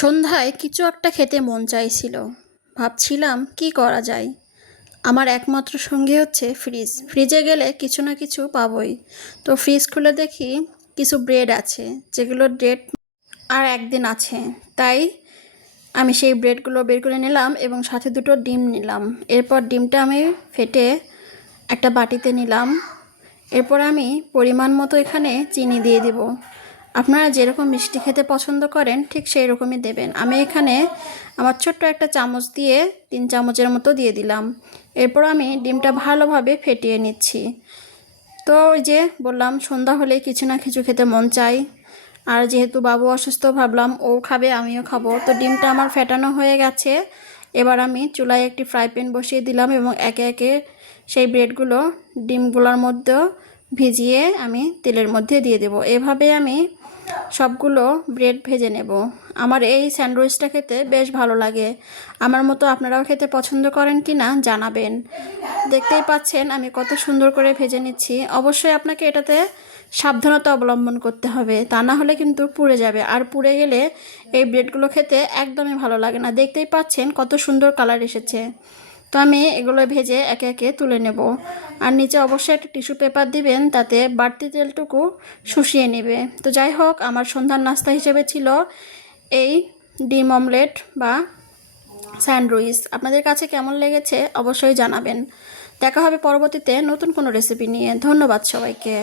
সন্ধ্যায় কিছু একটা খেতে মন চাইছিল। ভাবছিলাম কি করা যায়। আমার একমাত্র সঙ্গী হচ্ছে ফ্রিজ। ফ্রিজে গেলে কিছু না কিছু পাবোই। তো ফ্রিজ খুলে দেখি কিছু ব্রেড আছে, যেগুলোর ডেট আর একদিন আছে। তাই আমি সেই ব্রেডগুলো বের করে নিলাম এবং সাথে দুটো ডিম নিলাম। এরপর ডিমটা আমি ফেটে একটা বাটিতে নিলাম। এরপর আমি পরিমাণ মতো এখানে চিনি দিয়ে দিব। আপনারা যেরকম মিষ্টি খেতে পছন্দ করেন ঠিক সেই রকমই দেবেন। আমি এখানে আমার ছোট্ট একটা চামচ দিয়ে 3 চামচের মতো দিয়ে দিলাম। এরপর আমি ডিমটা ভালোভাবে ফেটিয়ে নিচ্ছি। তো ওই যে বললাম, সন্ধ্যা হলে কিছু না কিছু খেতে মন চাই। আর যেহেতু বাবু অসুস্থ, ভাবলাম ও খাবে আমিও খাবো। তো ডিমটা আমার ফেটানো হয়ে গেছে। এবার আমি চুলায় একটি ফ্রাই প্যান বসিয়ে দিলাম এবং একে একে সেই ব্রেডগুলো ডিমগুলোর মধ্যেও ভিজিয়ে আমি তেলের মধ্যে দিয়ে দেব। এভাবে আমি সবগুলো ব্রেড ভেজে নেব। আমার এই স্যান্ডউইচটা খেতে বেশ ভালো লাগে। আমার মতো আপনারাও খেতে পছন্দ করেন কি না জানাবেন। দেখতেই পাচ্ছেন আমি কত সুন্দর করে ভেজে নিচ্ছি। অবশ্যই আপনাকে এটাতে সাবধানতা অবলম্বন করতে হবে, তা না হলে কিন্তু পুড়ে যাবে। আর পুড়ে গেলে এই ব্রেডগুলো খেতে একদমই ভালো লাগে না। দেখতেই পাচ্ছেন কত সুন্দর কালার এসেছে। তো আমি এগুলো ভেজে একে একে তুলে নেব। আর নিচে অবশ্যই একটা টিস্যু পেপার দিবেন, তাতে বাড়তি তেলটুকু শুষিয়ে নেবে। তো যাই হোক, আমার সন্ধ্যার নাস্তা হিসেবে ছিল এই ডিম অমলেট বা স্যান্ডউইচ। আপনাদের কাছে কেমন লেগেছে অবশ্যই জানাবেন। দেখা হবে পরবর্তীতে নতুন কোনো রেসিপি নিয়ে। ধন্যবাদ সবাইকে।